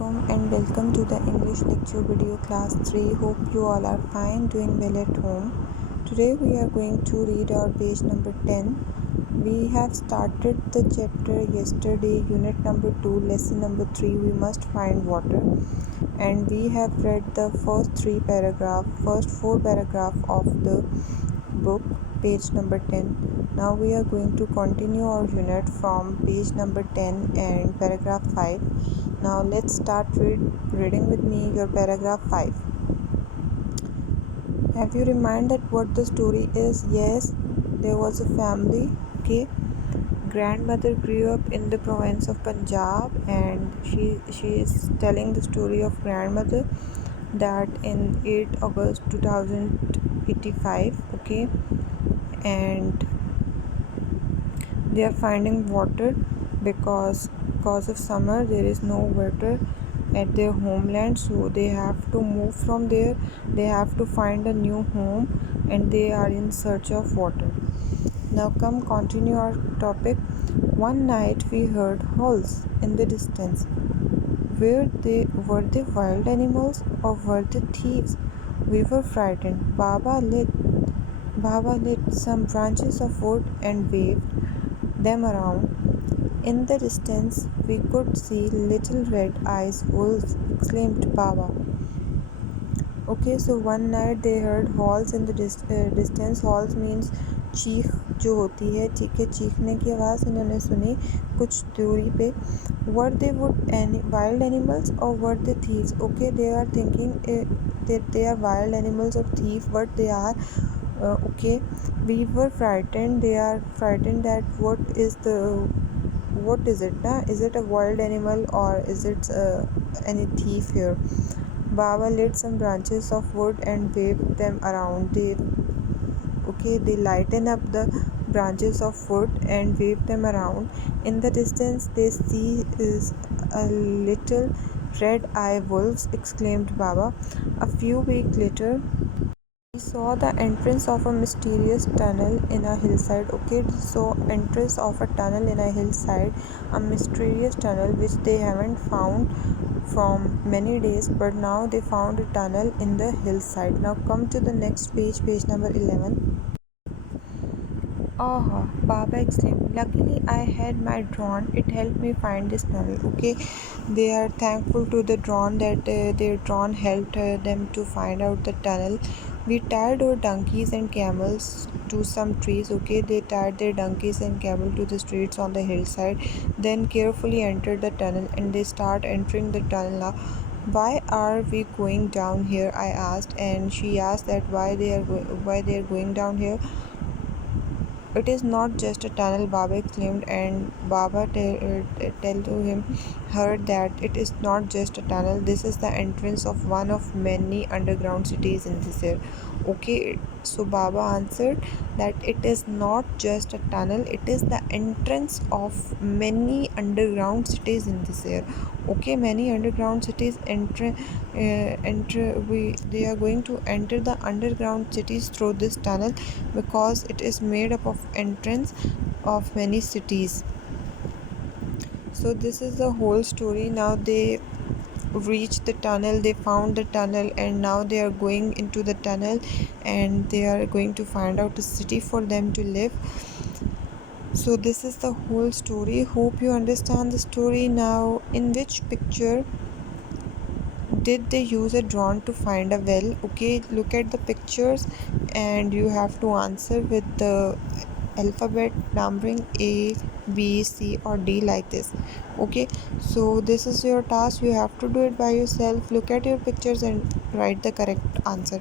And welcome to the English lecture video class 3. Hope you all are fine, doing well at home. Today we are going to read our page number 10. We have started the chapter yesterday, unit number 2, lesson number 3, we must find water. And we have read the first four paragraph of the book, page number 10. Now we are going to continue our unit from page number 10 and paragraph 5. Now let's start reading with me your paragraph 5. Have you reminded what the story is? Yes, there was a family. Okay, grandmother grew up in the province of Punjab, and she is telling the story of grandmother that in 8 August 2085. Okay, and they are finding water because of summer there is no water at their homeland, so they have to move from there. They have to find a new home and they are in search of water. Now come continue our topic. One night we heard howls in the distance. Were they wild animals or were they thieves? We were frightened. Baba lit some branches of wood and waved them around. In the distance, we could see little red-eyed wolves, exclaimed Baba. Okay, so one night they heard howls in the distance. Howls means चीख जो होती है, ठीक है, चीखने की आवाज़ इन्होंने सुनी कुछ दूरी पे. Were they wild animals or were they thieves? Okay, they are thinking that they are wild animals or thieves, but they are okay. We were frightened. They are frightened that what is it? Is it a wild animal or is it any thief here? Baba lit some branches of wood and waved them around. They lighten up the branches of wood and wave them around. In the distance they see is a little red-eyed wolves, exclaimed Baba. A few weeks later we saw the entrance of a mysterious tunnel in a hillside. So entrance of a tunnel in a hillside, a mysterious tunnel which they haven't found from many days, but now they found a tunnel in the hillside. Now come to the next page, page number 11. Oh, Baba exclaimed. Luckily, I had my drone. It helped me find this tunnel. Okay, they are thankful to the drone that their drone helped them to find out the tunnel. We tied our donkeys and camels to some trees. Okay, they tied their donkeys and camels to the streets on the hillside, then carefully entered the tunnel, and they start entering the tunnel now. Why are we going down here? I asked, and she asked that why they are going down here. It is not just a tunnel, Baba exclaimed, and Baba tell to her that it is not just a tunnel. This is the entrance of one of many underground cities in this area. Okay, so Baba answered that it is not just a tunnel. It is the entrance of many underground cities in this area. Okay, many underground cities they are going to enter the underground cities through this tunnel because it is made up of entrance of many cities. So this is the whole story. Now they reached the tunnel, they found the tunnel, and now they are going into the tunnel and they are going to find out a city for them to live. So this is the whole story. Hope you understand the story. Now in which picture did they use a drone to find a well? Okay, look at the pictures and you have to answer with the alphabet numbering A, B, C or D like this. Okay, so this is your task. You have to do it by yourself. Look at your pictures and write the correct answer.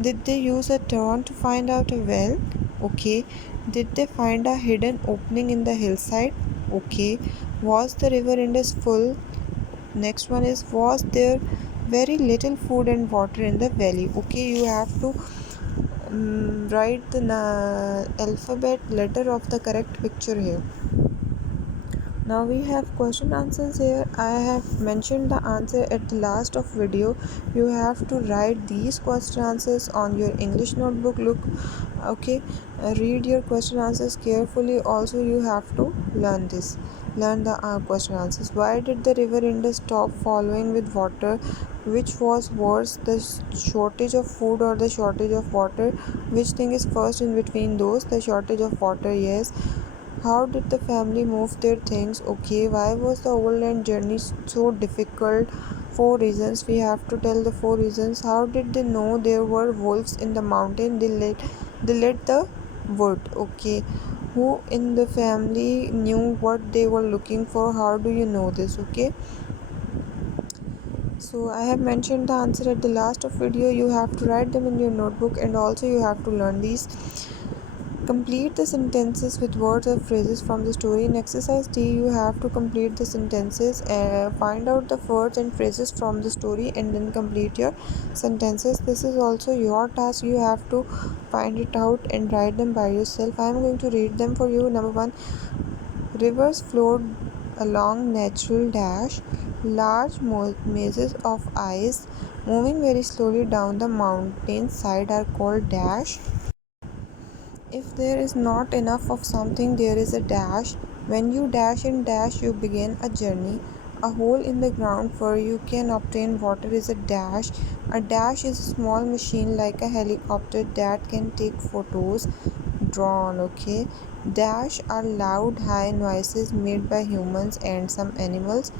Did they use a drone to find out a well? Okay. Did they find a hidden opening in the hillside? Okay. Was the river Indus full? Next one is, was there very little food and water in the valley? Okay, you have to write the alphabet letter of the correct picture here. Now we have question answers here. I have mentioned the answer at the last of video. You have to write these question answers on your English notebook. Look, okay, read your question answers carefully. Also you have to learn this. learn the question answers. Why did the river Indus stop following with water? Which was worse, the shortage of food or the shortage of water? Which thing is first in between those? The shortage of water, yes. How did the family move their things? Okay. Why was the overland journey so difficult? Four reasons. We have to tell the four reasons. How did they know there were wolves in the mountain? They let the wood. Okay. Who in the family knew what they were looking for? How do you know this? Okay. So I have mentioned the answer at the last of video. You have to write them in your notebook, and also you have to learn these. Complete the sentences with words or phrases from the story. In exercise D, you have to complete the sentences and find out the words and phrases from the story and then complete your sentences. This is also your task. You have to find it out and write them by yourself. I am going to read them for you. Number one, rivers flowed along natural dash, large mazes of ice moving very slowly down the mountain side are called dash. If there is not enough of something, there is a dash. When you dash and dash, you begin a journey. A hole in the ground where you can obtain water is a dash. A dash is a small machine like a helicopter that can take photos drawn. Okay. Dash are loud, high noises made by humans and some animals.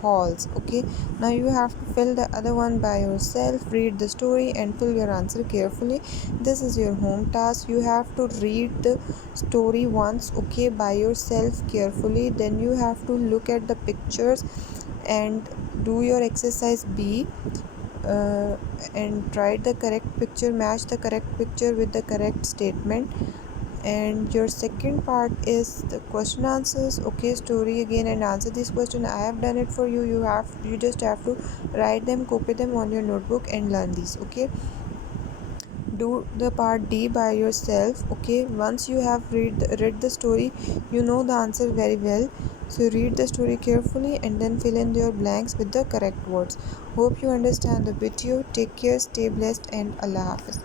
Halls. Okay. Now you have to fill the other one by yourself. Read the story and fill your answer carefully. This is your home task. You have to read the story once, okay, by yourself carefully. Then you have to look at the pictures and do your exercise B, and write the correct picture, match the correct picture with the correct statement. And your second part is the question answers. Okay, story again and answer this question. I have done it for you. You just have to write them, copy them on your notebook and learn these. Okay, do the part D by yourself. Okay, once you have read the story, you know the answer very well. So read the story carefully and then fill in your blanks with the correct words. Hope you understand the video. Take care, stay blessed, and Allah Hafiz.